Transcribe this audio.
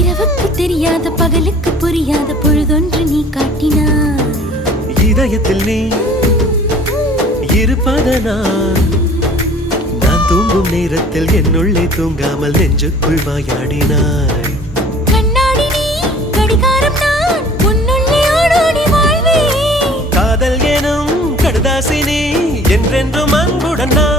இரவுக்கு தெரியாத பகலுக்கு புரியாத பொழுதொன்று நீ காட்டினாய். இதயத்தில் நீ இருப்பதனால் நான் தூங்கும் நேரத்தில் என்னுள்ளே தூங்காமல் நெஞ்சுக்குள் வாயாடினாய். கண்ணாடி நீ கடிகாரம் நான் உன்னுள்ளே ஓடோடி வாழ்வே. காதல் எனும் கடுதாசி நீ என்றென்றும் அன்புடன் நான்